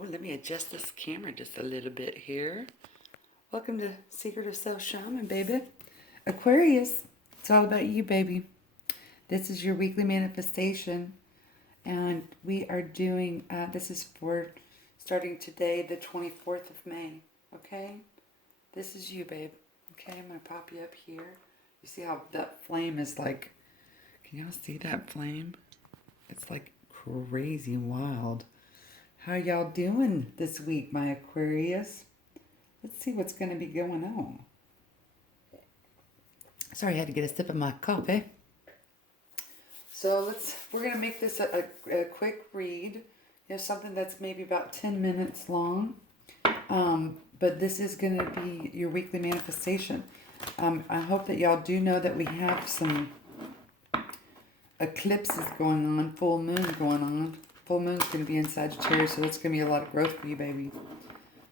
Oh, let me adjust this camera just a little bit here. Welcome to Secret of Self Shaman, baby. Aquarius, it's all about you, baby. This is your weekly manifestation, and we are doing, this is for starting today, the 24th of May, okay? This is you, babe. Okay, I'm going to pop you up here. You see how that flame is like, can y'all see that flame? It's like crazy wild. How y'all doing this week, my Aquarius? Let's see what's going to be going on. Sorry, I had to get a sip of my coffee. So we're going to make this a quick read. You know, something that's maybe about 10 minutes long. But this is going to be your weekly manifestation. I hope that y'all do know that we have some eclipses going on, full moon going on. Full moon's going to be in Sagittarius, so that's going to be a lot of growth for you, baby.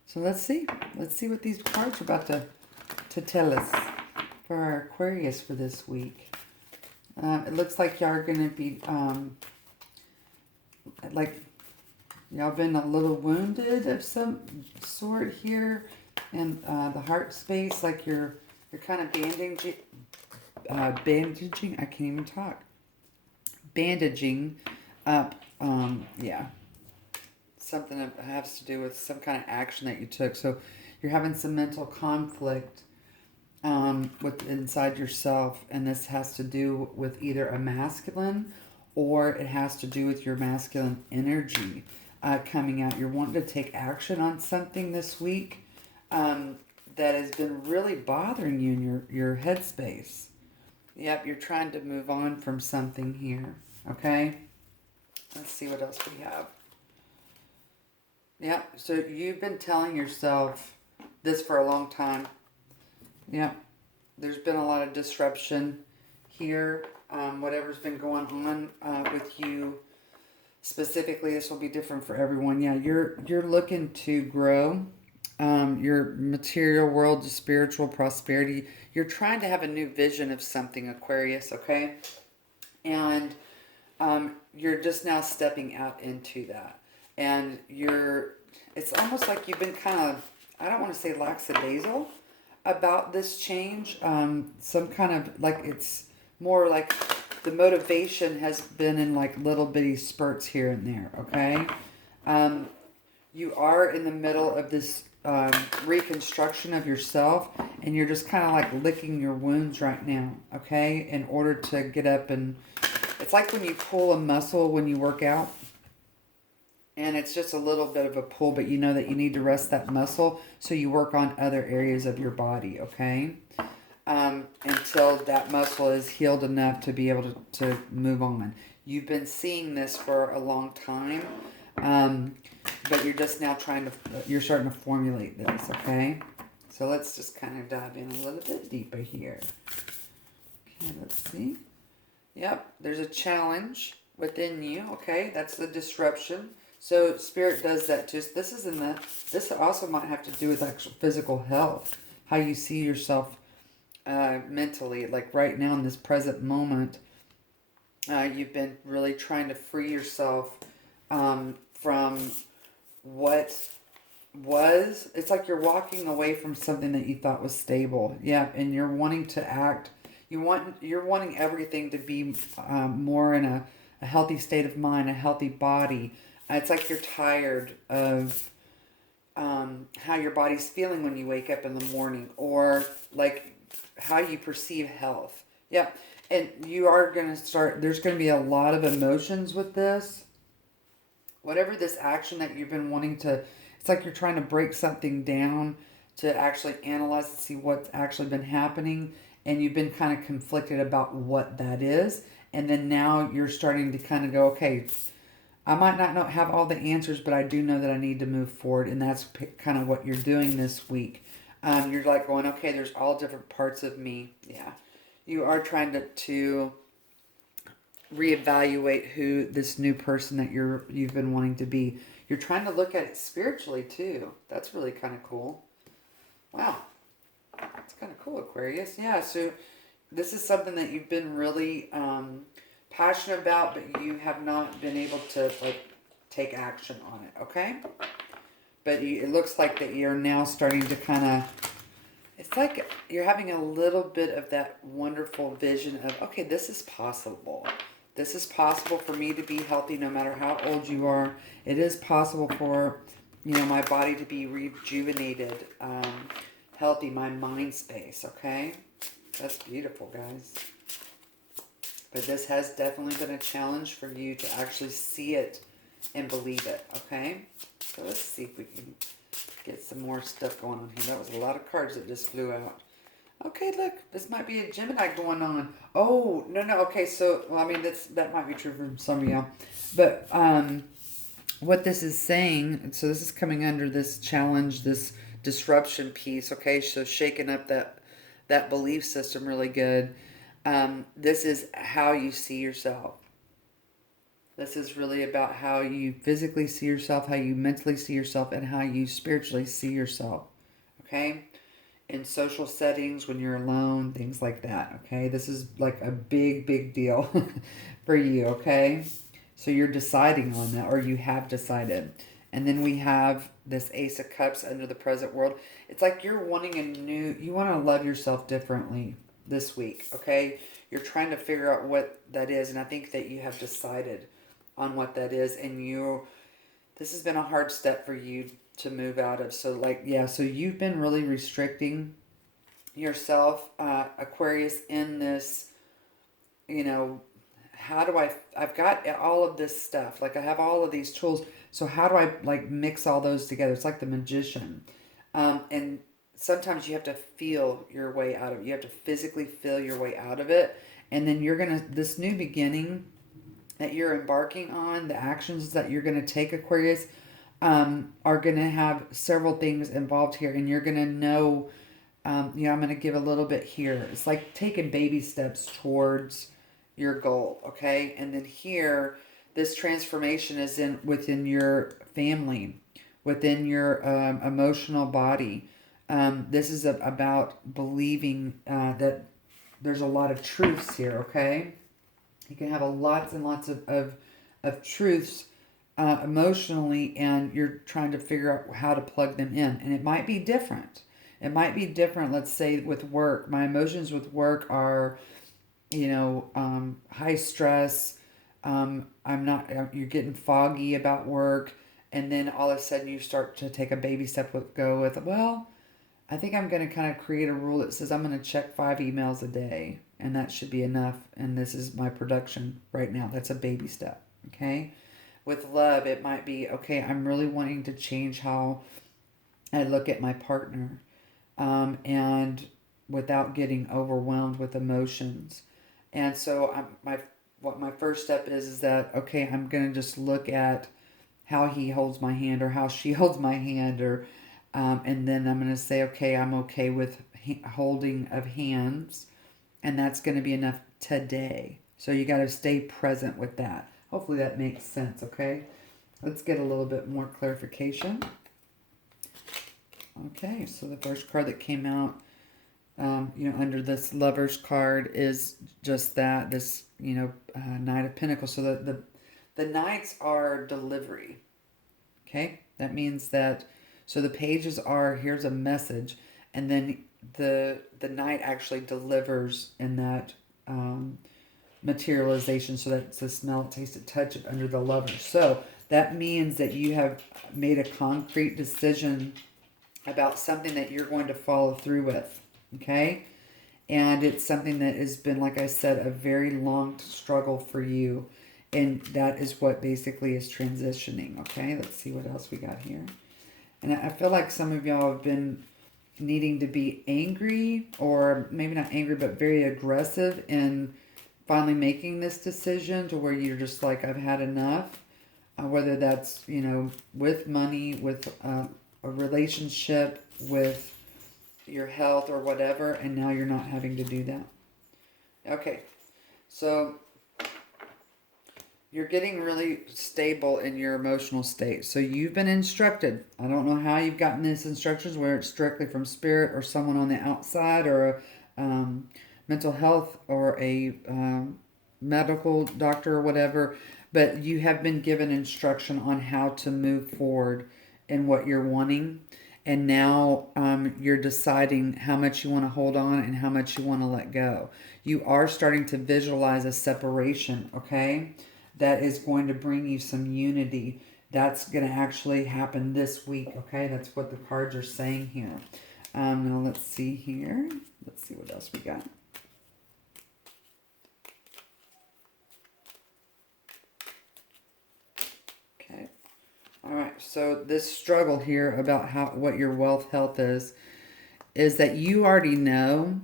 So let's see. Let's see what these cards are about to tell us for our Aquarius for this week. It looks like y'all are going to be, like, y'all been a little wounded of some sort here in the heart space. Like you're kind of bandaging, I can't even talk. Bandaging up, yeah. Something that has to do with some kind of action that you took. So you're having some mental conflict with inside yourself, and this has to do with either a masculine or it has to do with your masculine energy coming out. You're wanting to take action on something this week that has been really bothering you in your headspace. Yep, you're trying to move on from something here, okay? Let's see what else we have. Yep, so you've been telling yourself this for a long time. Yep, there's been a lot of disruption here. Whatever's been going on with you specifically, this will be different for everyone. Yeah, you're looking to grow your material world, your spiritual prosperity. You're trying to have a new vision of something, Aquarius, okay? And you're just now stepping out into that. And it's almost like you've been kind of, I don't want to say lackadaisical about this change. Some kind of, like, it's more like the motivation has been in like little bitty spurts here and there, okay? You are in the middle of this reconstruction of yourself, and you're just kind of like licking your wounds right now, okay? In order to get up and, it's like when you pull a muscle when you work out, and it's just a little bit of a pull, but you know that you need to rest that muscle, so you work on other areas of your body, okay? Until that muscle is healed enough to be able to move on. You've been seeing this for a long time, but you're just now you're starting to formulate this, okay? So let's just kind of dive in a little bit deeper here. Okay, let's see. Yep, there's a challenge within you, okay? That's the disruption. So Spirit does that too. This also might have to do with actual physical health, how you see yourself mentally. Like right now in this present moment, you've been really trying to free yourself from what was. It's like you're walking away from something that you thought was stable. Yeah, and you're wanting to act. You're wanting everything to be more in a healthy state of mind, a healthy body. It's like you're tired of how your body's feeling when you wake up in the morning, or like how you perceive health. Yeah, and you are going to start, there's going to be a lot of emotions with this. Whatever this action that you've been wanting to, it's like you're trying to break something down to actually analyze and see what's actually been happening. And you've been kind of conflicted about what that is. And then now you're starting to kind of go, okay, I might not have all the answers, but I do know that I need to move forward. And that's kind of what you're doing this week. You're like going, okay, there's all different parts of me. Yeah. You are trying to reevaluate who this new person that you've been wanting to be. You're trying to look at it spiritually too. That's really kind of cool. Wow. It's kind of cool, Aquarius. Yeah, so this is something that you've been really passionate about, but you have not been able to like take action on it, okay? But it looks like that you're now starting to kind of, it's like you're having a little bit of that wonderful vision of, okay, this is possible. This is possible for me to be healthy no matter how old you are. It is possible for, my body to be rejuvenated, healthy, my mind space, okay? That's beautiful, guys. But this has definitely been a challenge for you to actually see it and believe it, okay? So let's see if we can get some more stuff going on here. That was a lot of cards that just flew out. Okay, look, this might be a Gemini going on. Oh, no, okay, so, well, I mean, that might be true for some of y'all. But what this is saying, so this is coming under this challenge, this disruption piece, okay? So shaking up that belief system really good. This is how you see yourself. This is really about how you physically see yourself, how you mentally see yourself, and how you spiritually see yourself, okay? In social settings, when you're alone, things like that, okay? This is like a big, big deal for you, okay? So you're deciding on that, or you have decided. And then we have this Ace of Cups under the present world. It's like you're wanting you want to love yourself differently this week, okay? You're trying to figure out what that is, and I think that you have decided on what that is, and this has been a hard step for you to move out of. So so you've been really restricting yourself, Aquarius, in this, how do I've got all of this stuff, like I have all of these tools, so how do I like mix all those together? It's like the magician. And sometimes you have to feel your way out of it. You have to physically feel your way out of it. And then this new beginning that you're embarking on, the actions that you're going to take, Aquarius, are going to have several things involved here. And you're going to know, I'm going to give a little bit here. It's like taking baby steps towards your goal, okay? And then here, this transformation is within your family, within your emotional body. This is about believing that there's a lot of truths here, okay? You can have lots and lots of truths emotionally, and you're trying to figure out how to plug them in. And it might be different. It might be different, let's say, with work. My emotions with work are, high stress. You're getting foggy about work. And then all of a sudden you start to take a baby step well, I think I'm going to kind of create a rule that says I'm going to check 5 emails a day, and that should be enough. And this is my production right now. That's a baby step, okay? With love, it might be, okay, I'm really wanting to change how I look at my partner, and without getting overwhelmed with emotions. And so my first step is that, okay, I'm going to just look at how he holds my hand or how she holds my hand, or and then I'm going to say, okay, I'm okay with holding of hands, and that's going to be enough today. So you got to stay present with that. Hopefully that makes sense, okay? Let's get a little bit more clarification. Okay, so the first card that came out, under this Lover's card is just that, this, Knight of Pentacles. So the Knights are delivery, okay? That means that, so the pages are, here's a message, and then the Knight actually delivers in that materialization, so that's the smell it, taste it, touch it under the Lover. So that means that you have made a concrete decision about something that you're going to follow through with, okay? And it's something that has been, like I said, a very long struggle for you, and that is what basically is transitioning, okay? Let's see what else we got here. And I feel like some of y'all have been needing to be angry, or maybe not angry, but very aggressive in finally making this decision, to where you're just like, I've had enough. Whether that's, with money, with a relationship, with your health or whatever, and now you're not having to do that. Okay, so you're getting really stable in your emotional state. So you've been instructed. I don't know how you've gotten these instructions, whether it's directly from spirit or someone on the outside, or a mental health, or a medical doctor or whatever. But you have been given instruction on how to move forward in what you're wanting. And now you're deciding how much you want to hold on and how much you want to let go. You are starting to visualize a separation, okay? That is going to bring you some unity. That's going to actually happen this week, okay? That's what the cards are saying here. Now let's see here. Let's see what else we got. Okay. All right. So this struggle here about what your wealth health is that you already know.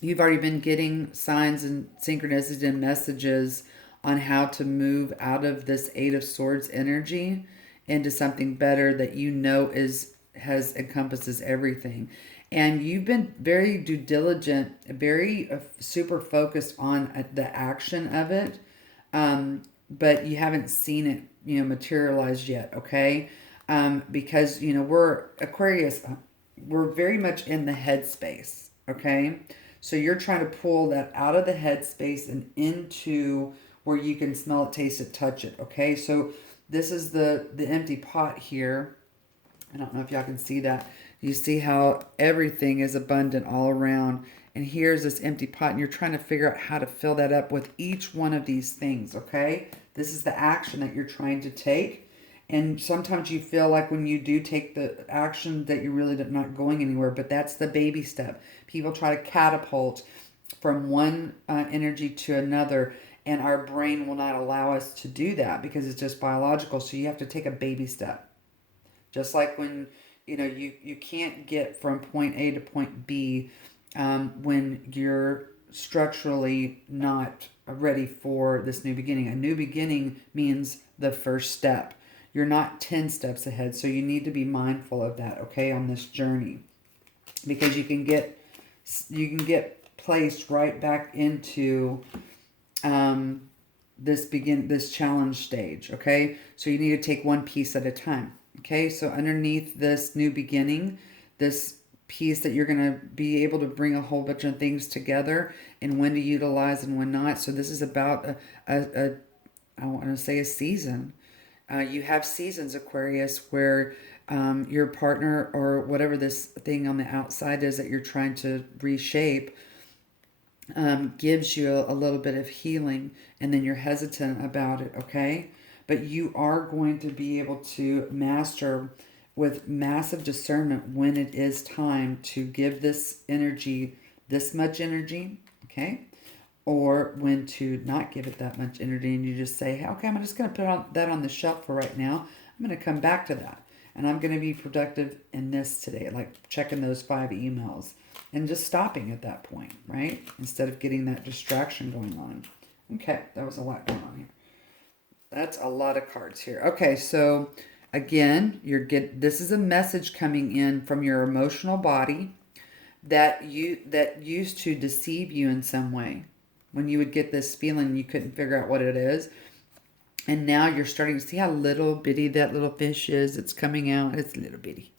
You've already been getting signs and synchronicities and messages on how to move out of this Eight of Swords energy into something better that you know encompasses everything. And you've been very due diligent, very super focused on the action of it, but you haven't seen it, materialize yet, okay? Because, we're Aquarius, we're very much in the headspace, okay? So you're trying to pull that out of the headspace and into where you can smell it, taste it, touch it, okay? So this is the empty pot here. I don't know if y'all can see that. You see how everything is abundant all around. And here's this empty pot, and you're trying to figure out how to fill that up with each one of these things, okay? This is the action that you're trying to take. And sometimes you feel like when you do take the action that you're really not going anywhere, but that's the baby step. People try to catapult from one energy to another, and our brain will not allow us to do that because it's just biological. So you have to take a baby step. Just like when, you can't get from point A to point B when you're structurally not ready for this new beginning. A new beginning means the first step. You're not 10 steps ahead, so you need to be mindful of that, okay, on this journey. Because you can get placed right back into this challenge stage, okay? So you need to take one piece at a time, okay? So underneath this new beginning, this piece that you're going to be able to bring a whole bunch of things together and when to utilize and when not. So this is about I want to say a season. You have seasons, Aquarius, where your partner or whatever this thing on the outside is that you're trying to reshape gives you a little bit of healing, and then you're hesitant about it, okay? But you are going to be able to master with massive discernment when it is time to give this energy, this much energy, okay? Or when to not give it that much energy, and you just say, hey, okay, I'm just going to put that on the shelf for right now. I'm going to come back to that. And I'm going to be productive in this today, like checking those 5 emails and just stopping at that point, right? Instead of getting that distraction going on. Okay, that was a lot going on here. That's a lot of cards here. Okay, so again, this is a message coming in from your emotional body that used to deceive you in some way. When you would get this feeling, you couldn't figure out what it is. And now you're starting to see how little bitty that little fish is. It's coming out. It's little bitty.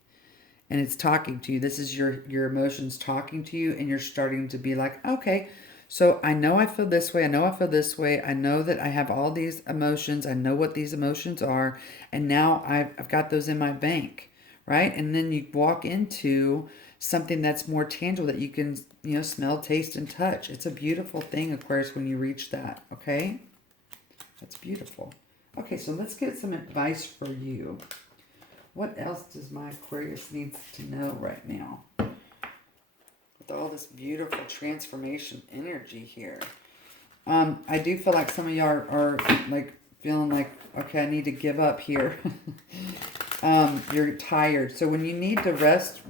And it's talking to you. This is your emotions talking to you. And you're starting to be like, okay, so I know I feel this way. I know I feel this way. I know that I have all these emotions. I know what these emotions are. And now I've got those in my bank, right? And then you walk into something that's more tangible that you can, smell, taste, and touch. It's a beautiful thing, Aquarius, when you reach that, okay? That's beautiful. Okay, so let's get some advice for you. What else does my Aquarius needs to know right now? With all this beautiful transformation energy here. I do feel like some of y'all are like feeling like, okay, I need to give up here. You're tired. So when you need to rest.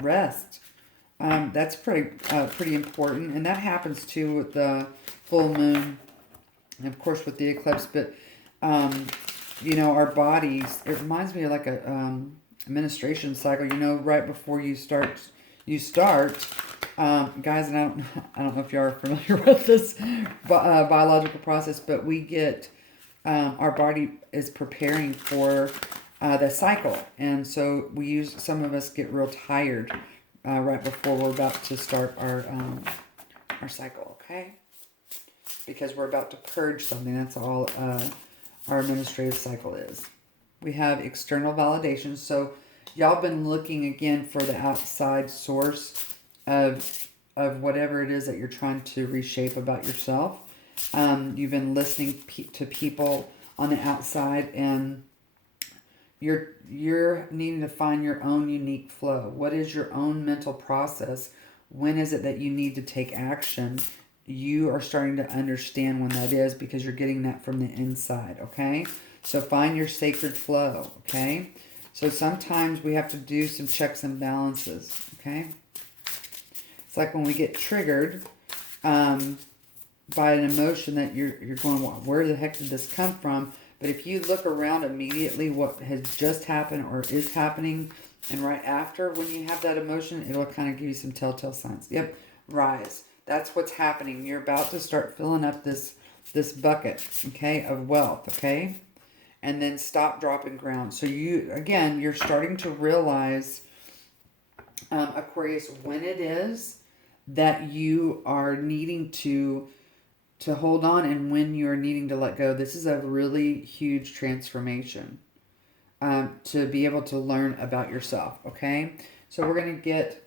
That's pretty important. And that happens too with the full moon and of course with the eclipse. But, our bodies, it reminds me of like a menstruation cycle, right before you start, guys, and I don't know if you are familiar with this biological process, but we get, our body is preparing for the cycle. And so some of us get real tired right before we're about to start our cycle, okay? Because we're about to purge something. That's all our administrative cycle is. We have external validation. So y'all been looking again for the outside source of whatever it is that you're trying to reshape about yourself. You've been listening to people on the outside, and you're needing to find your own unique flow. What is your own mental process? When is it that you need to take action? You are starting to understand when that is, because you're getting that from the inside, okay? So find your sacred flow, okay? So sometimes we have to do some checks and balances, okay? It's like when we get triggered by an emotion that you're going, well, where the heck did this come from? But if you look around immediately what has just happened or is happening, and right after when you have that emotion, it'll kind of give you some telltale signs. Yep, rise. That's what's happening. You're about to start filling up this bucket, okay, of wealth, okay? And then stop, drop, and ground. So you're starting to realize, Aquarius, when it is that you are needing to hold on and when you're needing to let go. This is a really huge transformation to be able to learn about yourself, okay? So we're going to get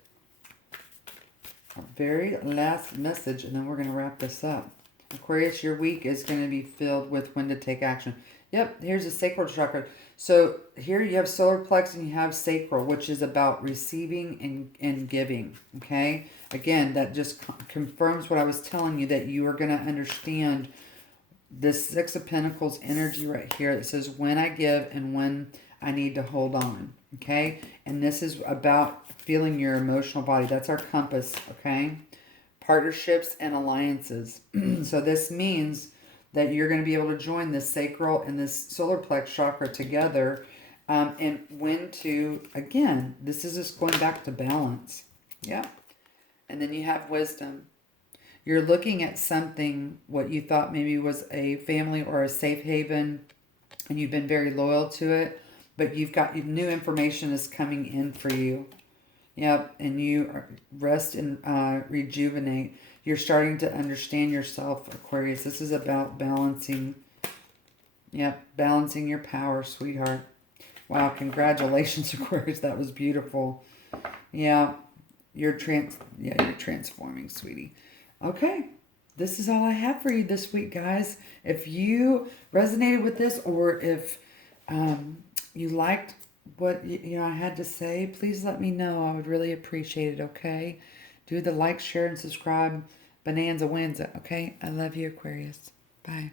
our very last message, and then we're going to wrap this up. Aquarius, your week is going to be filled with when to take action. Yep, here's the sacral chakra. So here you have solar plex and you have sacral, which is about receiving and giving, okay? Again, that just confirms what I was telling you, that you are going to understand this Six of Pentacles energy right here that says when I give and when I need to hold on, okay? And this is about feeling your emotional body. That's our compass, okay? Partnerships and alliances. So this means that you're going to be able to join this sacral and this solar plex chakra together, and when to, again, this is just going back to balance. Yeah. And then you have wisdom. You're looking at something, what you thought maybe was a family or a safe haven, and you've been very loyal to it, but you've got new information is coming in for you. Yep, and you rest and rejuvenate. You're starting to understand yourself, Aquarius. This is about balancing. Yep, balancing your power, sweetheart. Wow, congratulations, Aquarius. That was beautiful. Yeah, you're transforming, sweetie. Okay, this is all I have for you this week, guys. If you resonated with this, or if you liked what I had to say, please let me know. I would really appreciate it, okay? Do the like, share, and subscribe. Bonanza wins it, okay? I love you, Aquarius. Bye.